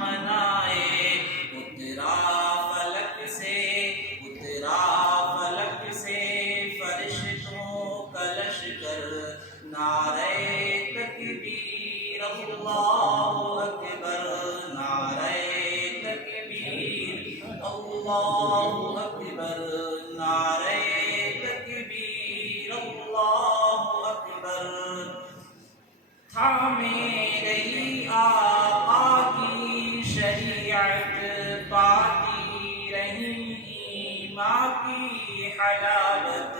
منائے، اترا فلک سے فرشتوں کا لشکر، نعرہ تکبیر اللہ اکبر، نعرہ تکبیر اللہ اکبر، نعرہ تکبیر اللہ اکبر۔ تھامے رہی آقا کی شریعت، پاتی رہی ایمان کی حلاوت،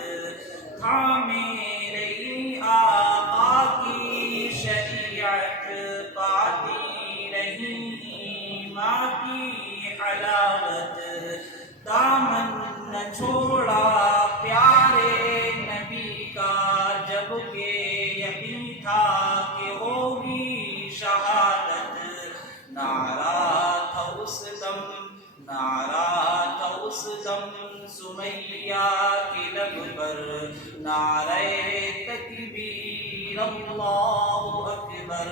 تھامے رہی آقا کی شریعت، پاتی رہی ایمان کی حلاوت، دامن نہ چھوڑا پیارے نبی کا، جب کہ یقین تھا کہ ہوگی شہادت، نعرہ تھا اس دم سمیہ کے لب پر، نعرہ تکبیر اللہ اکبر۔